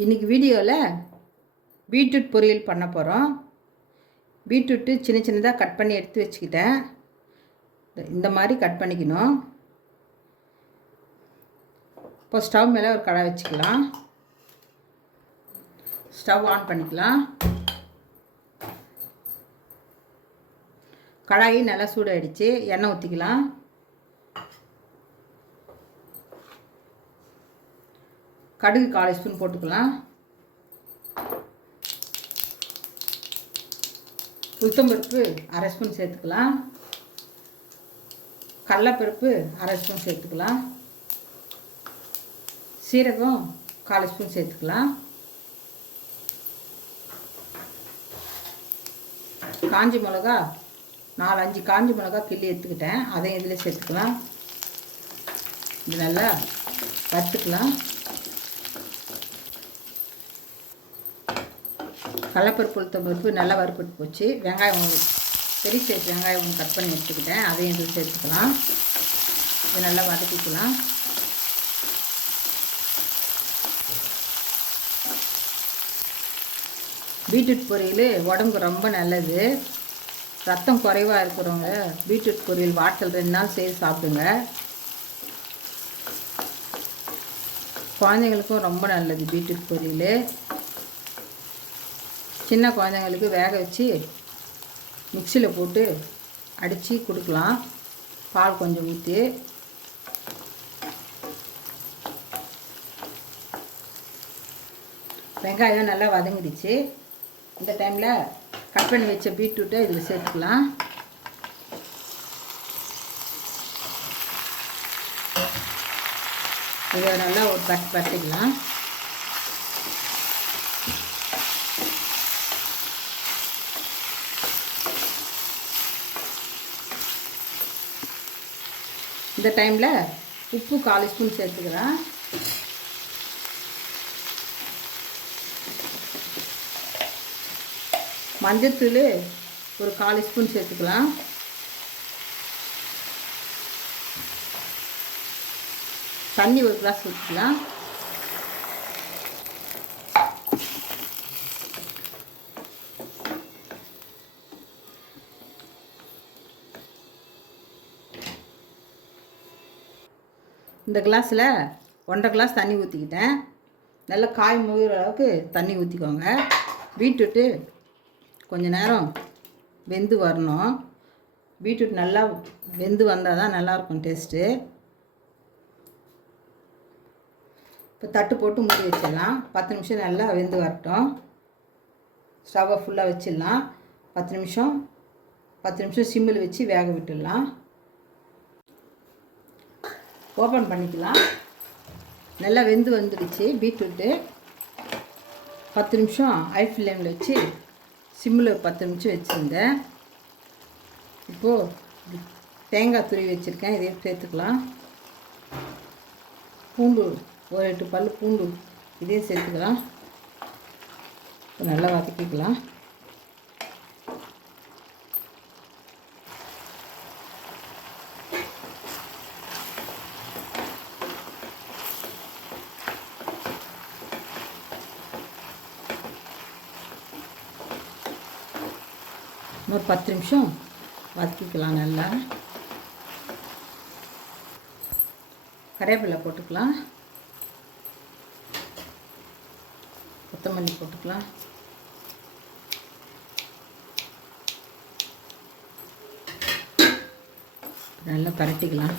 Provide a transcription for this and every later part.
இன்றைக்கி வீடியோவில் பீட்ரூட் பொரியல் பண்ண போகிறோம். பீட்ரூட்டு சின்ன சின்னதாக கட் பண்ணி எடுத்து வச்சுக்கிட்டேன். இந்த மாதிரி கட் பண்ணிக்கணும். இப்போ ஸ்டவ் மேலே ஒரு கடாய் வச்சுக்கலாம். ஸ்டவ் ஆன் பண்ணிக்கலாம். கடாயி நல்லா சூடாகிடுச்சு. எண்ணெய் ஊற்றிக்கலாம். கடுகு 1/4 ஸ்பூன் போட்டுக்கலாம். உளுத்தம்பருப்பு 1/2 ஸ்பூன் சேர்த்துக்கலாம். கடலைப்பருப்பு 1/2 ஸ்பூன் சேர்த்துக்கலாம். சீரகம் 1/4 ஸ்பூன் சேர்த்துக்கலாம். காஞ்சி மிளகா 4-5 காஞ்சி மிளகா கிள்ளி எடுத்துக்கிட்டேன். அதையும் இதில் சேர்த்துக்கலாம். இது நல்லா வறுத்துக்கலாம். கடலைப்பருப்பு உளுத்தம்பருப்பு நல்லா வறுப்பட்டு போச்சு. வெங்காயம் பெரிய சைஸ் வெங்காயம் ஒன்று கட் பண்ணி எடுத்துக்கிட்டேன். அதையும் இதில் சேர்த்துக்கலாம். இது நல்லா வதக்கிக்கலாம். பீட்ரூட் பொரியல் உடம்புக்கு ரொம்ப நல்லது. ரத்தம் குறைவாக இருக்கிறவங்க பீட்ரூட் பொரியல் வாரத்தில் 2 நாள் செய்து சாப்பிடுங்க. குழந்தைங்களுக்கும் ரொம்ப நல்லது பீட்ரூட் பொரியல். சின்ன குழந்தைங்களுக்கு வேக வச்சு மிக்சியில் போட்டு அடித்து கொடுக்கலாம். பால் கொஞ்சம் ஊற்றி வெங்காயம் நல்லா வதங்கிடுச்சு. இந்த டைமில் கட் பண்ணி வச்ச பீட்ரூட்டை இதில் சேர்த்துக்கலாம். இதை நல்லா ஒரு பரட்டிக்கலாம். இந்த டைமில் உப்பு 1/4 ஸ்பூன் சேர்த்துக்கலாம். மஞ்சத்தூள் ஒரு 1/4 ஸ்பூன் சேர்த்துக்கலாம். தண்ணி ஒரு கிளாஸ் ஊற்றிக்கலாம். இந்த கிளாஸில் 1/2 கிளாஸ் தண்ணி ஊற்றிக்கிட்டேன். நல்லா காய் முழுகிற அளவுக்கு தண்ணி ஊற்றிக்கோங்க. பீட்ரூட்டு கொஞ்சம் நேரம் வெந்து வரணும். பீட்ரூட் நல்லா வெந்து வந்தால் தான் நல்லாயிருக்கும் டேஸ்ட்டு. இப்போ தட்டு போட்டு மூடி வச்சிடலாம். 10 நிமிஷம் நல்லா வெந்து வரட்டும். ஸ்டவ்வை ஃபுல்லாக வச்சிடலாம். 10 நிமிஷம் சிம்மில் வச்சு வேக விட்டுடலாம். ஓப்பன் பண்ணிக்கலாம். நல்லா வெந்து வந்துடுச்சு பீட்ரூட்டு. 10 நிமிஷம் ஹை ஃப்ளேமில் வச்சு சிம்மில் 10 நிமிஷம் வச்சுருந்தேன். இப்போது தேங்காய் துருவி வச்சுருக்கேன். இதையும் சேர்த்துக்கலாம். பூண்டு ஒரு 8 பல் பூண்டு இதையும் சேர்த்துக்கலாம். நல்லா வதக்கிக்கலாம். ஒரு 10 நிமிஷம் வதக்கிக்கலாம். நல்லா கறிவேப்பிலை போட்டுக்கலாம். கொத்தமல்லி போட்டுக்கலாம். நல்லா பரட்டிக்கலாம்.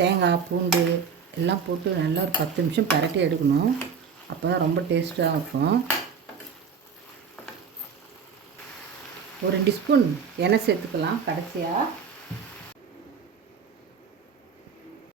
தேங்காய் பூண்டு எல்லாம் போட்டு நல்லா ஒரு 10 நிமிஷம் பரட்டி எடுக்கணும். அப்போ தான் ரொம்ப டேஸ்ட்டாக இருக்கும். ஒரு 2 ஸ்பூன் எண்ணெய் சேர்த்துக்கலாம் கடைசியாக.